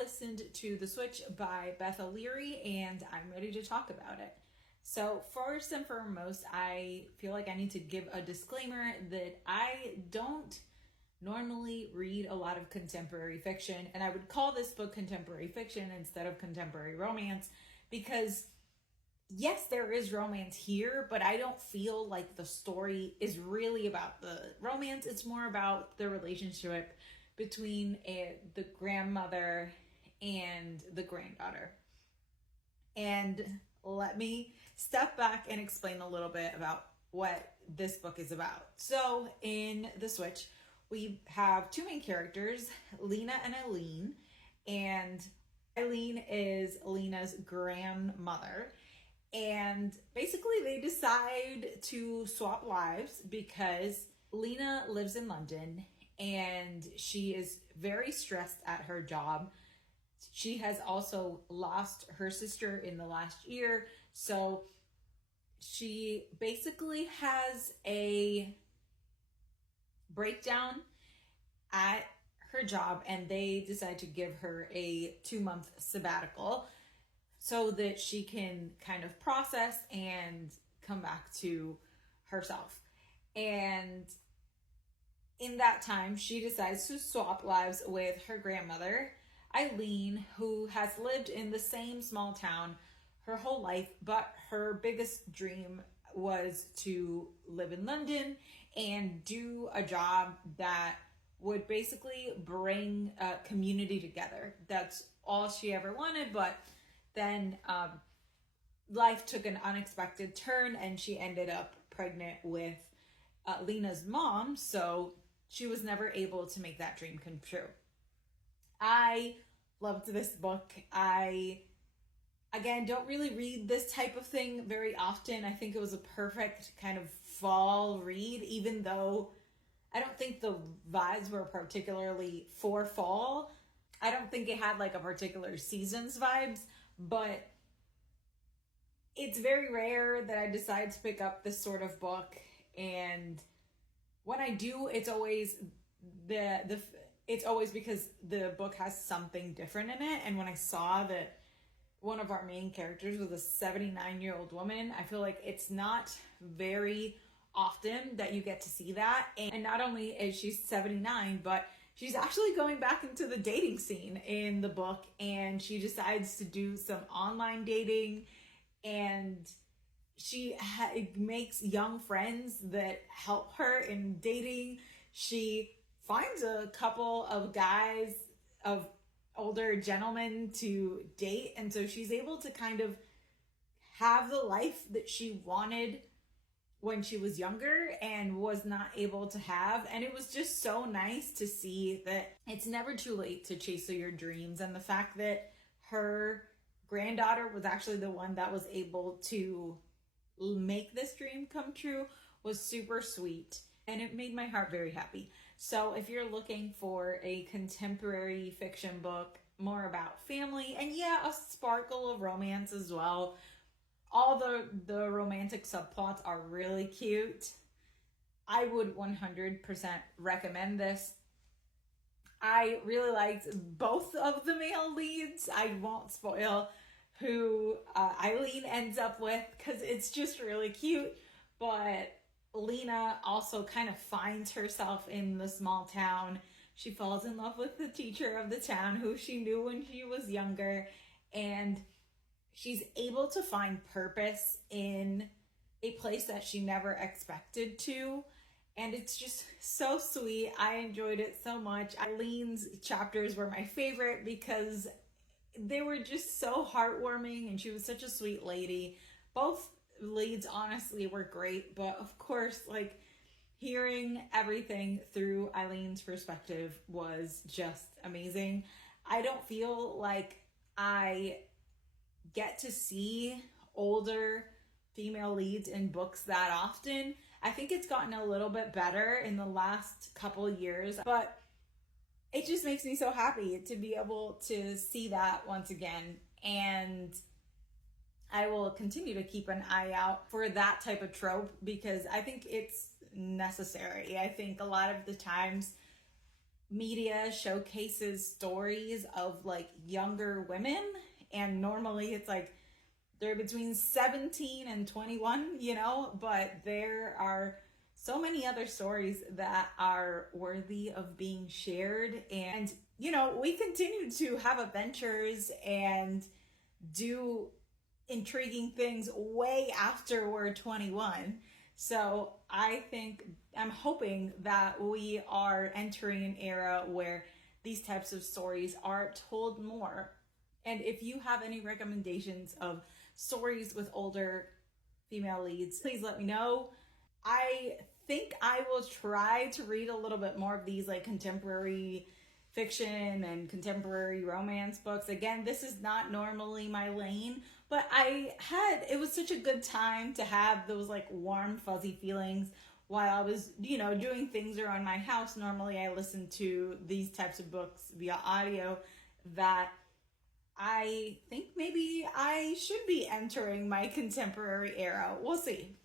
listened to The Switch by Beth O'Leary and I'm ready to talk about it. So, first and foremost, I feel like I need to give a disclaimer that I don't normally read a lot of contemporary fiction, and I would call this book contemporary fiction instead of contemporary romance because, yes, there is romance here, but I don't feel like the story is really about the romance. It's more about the relationship between the grandmother and the granddaughter. And let me step back and explain a little bit about what this book is about. So in The Switch, we have two main characters, Lena and Eileen. And Eileen is Lena's grandmother. And basically they decide to swap lives because Lena lives in London and she is very stressed at her job. She has also lost her sister in the last year. So she basically has a breakdown at her job and they decide to give her a 2-month sabbatical so that she can kind of process and come back to herself. And in that time, she decides to swap lives with her grandmother, Eileen, who has lived in the same small town her whole life, but her biggest dream was to live in London and do a job that would basically bring a community together. That's all she ever wanted, but then life took an unexpected turn and she ended up pregnant with Lena's mom, so she was never able to make that dream come true. I loved this book. I, again, don't really read this type of thing very often. I think it was a perfect kind of fall read, even though I don't think the vibes were particularly for fall. I don't think it had like a particular season's vibes, but it's very rare that I decide to pick up this sort of book. And when I do, it's always it's always because the book has something different in it. And when I saw that one of our main characters was a 79-year-old woman, I feel like it's not very often that you get to see that. And not only is she 79, but she's actually going back into the dating scene in the book, and she decides to do some online dating, and she makes young friends that help her in dating. She finds a couple of guys, of older gentlemen to date, and so she's able to kind of have the life that she wanted when she was younger and was not able to have. And it was just so nice to see that it's never too late to chase your dreams. And the fact that her granddaughter was actually the one that was able to make this dream come true was super sweet. And it made my heart very happy. So if you're looking for a contemporary fiction book, more about family, and yeah, a sparkle of romance as well, all the romantic subplots are really cute, I would 100% recommend this. I really liked both of the male leads. I won't spoil who Eileen ends up with because it's just really cute. But Lena also kind of finds herself in the small town. She falls in love with the teacher of the town who she knew when she was younger. And she's able to find purpose in a place that she never expected to. And it's just so sweet. I enjoyed it so much. Eileen's chapters were my favorite because they were just so heartwarming and she was such a sweet lady. Both leads honestly were great, but of course, like, hearing everything through Eileen's perspective was just amazing. I don't feel like I get to see older female leads in books that often. I think it's gotten a little bit better in the last couple years, but it just makes me so happy to be able to see that once again. And I will continue to keep an eye out for that type of trope because I think it's necessary. I think a lot of the times media showcases stories of like younger women, and normally it's like they're between 17 and 21, but there are so many other stories that are worthy of being shared. And, we continue to have adventures and do intriguing things way after we're 21. So I'm hoping that we are entering an era where these types of stories are told more. And if you have any recommendations of stories with older female leads, please let me know. I think I will try to read a little bit more of these like contemporary fiction and contemporary romance books. Again, this is not normally my lane, but it was such a good time to have those like warm, fuzzy feelings while I was, doing things around my house. Normally I listen to these types of books via audio, that I think maybe I should be entering my contemporary era. We'll see.